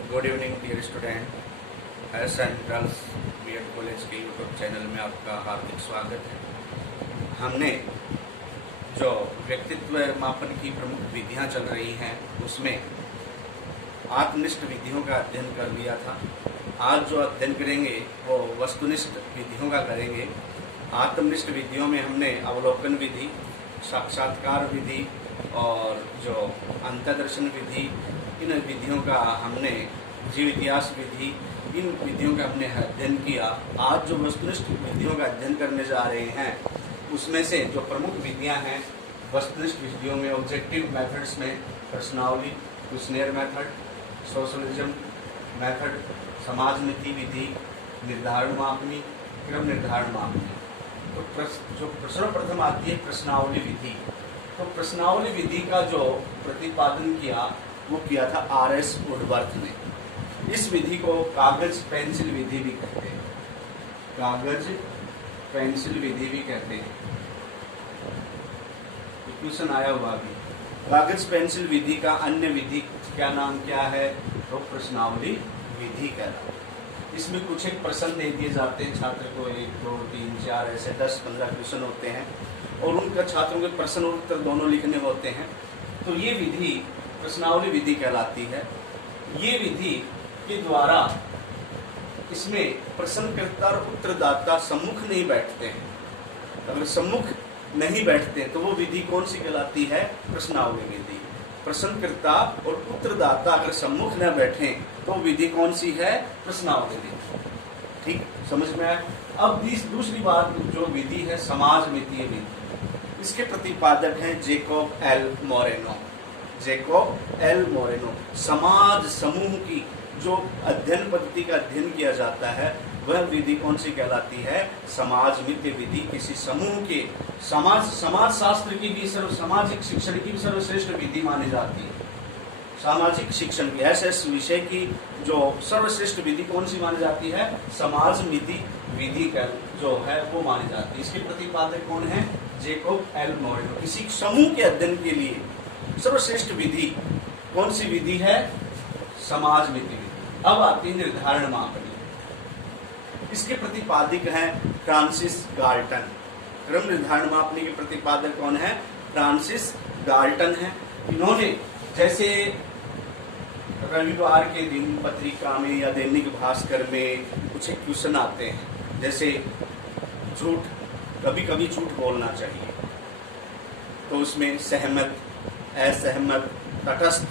Good evening dear student. S and girls BEd college के YouTube channel में आपका हार्दिक स्वागत है। हमने जो व्यक्तित्व मापन की प्रमुख विधियां चल रही हैं उसमें आत्मनिष्ठ विधियों का अध्ययन कर लिया था। आज जो अध्ययन करेंगे वो वस्तुनिष्ठ विधियों का करेंगे। आत्मनिष्ठ विधियों में हमने अवलोकन विधि, साक्षात्कार विधि और जो अंतर्दर्शन विधि, इन विधियों का हमने जीव इतिहास विधि, इन विधियों का हमने अध्ययन किया। आज जो वस्तुनिष्ठ विधियों का अध्ययन करने जा रहे हैं उसमें से जो प्रमुख विधियां हैं वस्तुनिष्ठ विधियों में ऑब्जेक्टिव मेथड्स में प्रश्नावली, क्वेश्चनेयर मेथड, सोशलिज्म मेथड, समाजनीति विधि, निर्धारण मापनी, क्रम निर्धारण मापनी। तो जो सर्वप्रथम आती है प्रश्नावली विधि। तो प्रश्नावली विधि का जो प्रतिपादन किया वो किया था आर.एस. वुडवर्थ ने। इस विधि को कागज पेंसिल विधि भी कहते हैं। कागज पेंसिल विधि भी कहते हैं। क्वेश्चन आया हुआ भी, कागज पेंसिल विधि का अन्य विधि क्या नाम क्या है? तो प्रश्नावली विधि कहलाता है। इसमें कुछ एक प्रश्न दे दिए जाते हैं छात्र को, 1, 2, 3, 4 ऐसे 10-15 क्वेश्चन होते हैं और उनका छात्रों के प्रश्न और उत्तर दोनों लिखने होते हैं। तो ये विधि प्रश्नावली विधि कहलाती है। ये विधि के द्वारा इसमें प्रश्नकर्ता और उत्तरदाता सम्मुख नहीं बैठते हैं। अगर सम्मुख नहीं बैठते तो वो विधि कौन सी कहलाती है? प्रश्नावली विधि। प्रश्नकर्ता और उत्तरदाता अगर सम्मुख न बैठे तो विधि कौन सी है? प्रश्नावली विधि। ठीक, समझ में आया? अब दूसरी बात जो विधि है समाजमितीय विधि। इसके प्रतिपादक हैं Jacob L Moreno. Jacob L Moreno. समाज समूह की जो अध्ययन पद्धति का अध्ययन किया जाता है वह विधि कौन सी कहलाती है? समाजमितीय विधि। किसी समूह के समाज शास्त्र की भी सामाजिक शिक्षण की भी सर्वश्रेष्ठ विधि मानी जाती है। सामाजिक शिक्षण की ऐसे विषय की जो सर्वश्रेष्ठ विधि कौन सी मानी जाती है? समाजमितीय विधि का जो है वो मानी जाती है। इसके प्रतिपादक कौन है? Jacob L Moreno. किसी समूह के अध्ययन के लिए सर्वश्रेष्ठ विधि कौन सी विधि है? समाजमितीय विधि। अब आती है निर्धारण मापनी। इसके प्रतिपादक हैं फ्रांसिस गाल्टन। क्रम निर्धारण मापनी के प्रतिपादक कौन है? फ्रांसिस गाल्टन है। इन्होंने जैसे रविवार के दिन पत्रिका में या दैनिक भास्कर में कुछ एक क्वेश्चन आते हैं, जैसे झूठ, कभी कभी झूठ बोलना चाहिए, तो उसमें सहमत, असहमत, तटस्थ।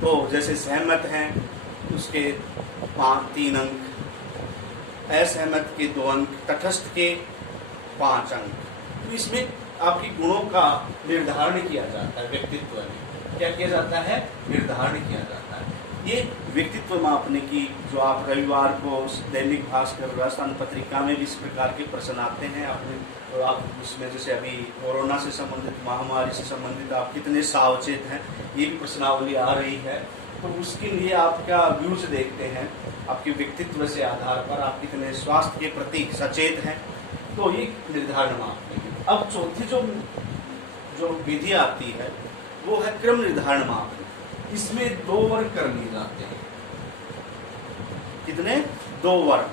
तो जैसे सहमत हैं उसके 3 अंक, असहमत के 2 अंक, तटस्थ के 5 अंक। तो इसमें आपकी गुणों का निर्धारण किया जाता है। व्यक्तित्व में क्या किया जाता है? निर्धारण किया जाता है। ये व्यक्तित्व मापने की जो आप रविवार को दैनिक भास्कर, राजस्थान पत्रिका में भी इस प्रकार के प्रश्न आते हैं। आपने तो आप उसमें जैसे अभी कोरोना से संबंधित, महामारी से संबंधित आप कितने सावचेत हैं, ये भी प्रश्नावली आ रही है। तो उसके लिए आप क्या व्यूज देखते हैं, आपके व्यक्तित्व से आधार पर आप कितने स्वास्थ्य के प्रति सचेत हैं, तो ये निर्धारण मापने की। अब चौथी जो विधि आती है वो है क्रम निर्धारण मापनी। इसमें 2 वर्ग कर लिए जाते हैं। कितने? 2 वर्ग।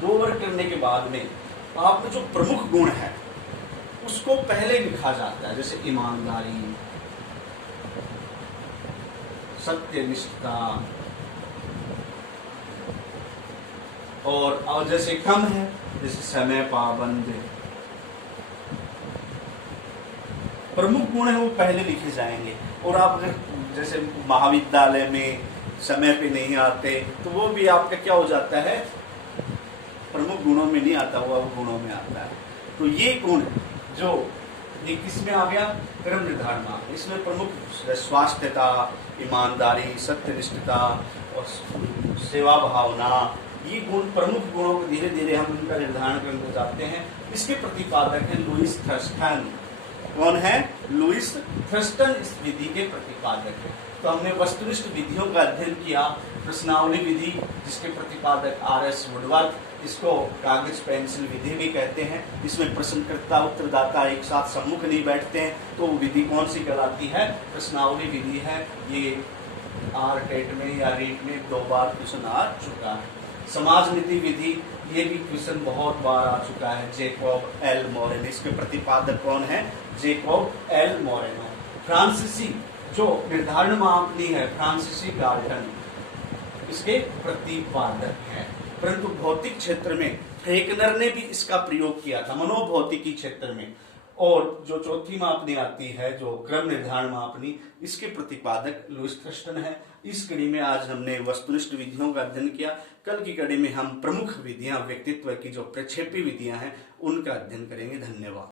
2 वर्ग करने के बाद में आपको जो प्रमुख गुण है उसको पहले लिखा जाता है, जैसे ईमानदारी, सत्यनिष्ठता, और जैसे कम है जैसे समय पाबंद। प्रमुख गुण है वो पहले लिखे जाएंगे। और आप अगर जैसे महाविद्यालय में समय पे नहीं आते तो वो भी आपका क्या हो जाता है? प्रमुख गुणों में नहीं आता हुआ, वो गुणों में आता है। तो ये गुण जो ये किसमें आ गया? क्रम निर्धारण में। इसमें प्रमुख स्वास्थ्यता, ईमानदारी, सत्यनिष्ठता और सेवा भावना, ये गुण प्रमुख गुणों को धीरे धीरे हम उनका निर्धारण करते जाते हैं। इसके प्रतिपादक है लुईस थर्स्टन। कौन है? लुईस थर्स्टन इस विधि के प्रतिपादक है। तो हमने वस्तुनिष्ठ विधियों का अध्ययन किया। प्रश्नावली विधि जिसके प्रतिपादक आर.एस. वुडवर्थ, इसको कागज पेंसिल विधि भी कहते हैं। इसमें प्रश्नकर्ता उत्तरदाता एक साथ सम्मुख नहीं बैठते हैं, तो वो विधि कौन सी कहलाती है? प्रश्नावली विधि है। ये आर टेट में या रीट में 2 बार क्वेश्चन आ चुका है। समाज नीति विधि, ये भी क्वेश्चन बहुत बार आ चुका है। जैकब एल मोरेनो, इसके प्रतिपादक कौन है? Jacob L Moreno. फ्रांसीसी जो निर्धारण मापनी है, फ्रांसीसी गाल्टन इसके प्रतिपादक है। परंतु भौतिक क्षेत्र में फेकनर ने भी इसका प्रयोग किया था, मनोभौतिकी क्षेत्र में। और जो चौथी मापनी आती है, जो क्रम निर्धारण मापनी, इसके प्रतिपादक लुईस थर्स्टन है। इस कड़ी में आज हमने वस्तुनिष्ठ विधियों का अध्ययन किया। कल की कड़ी में हम प्रमुख विधियां, व्यक्तित्व की जो प्रक्षेपी विधियां हैं, उनका अध्ययन करेंगे। धन्यवाद।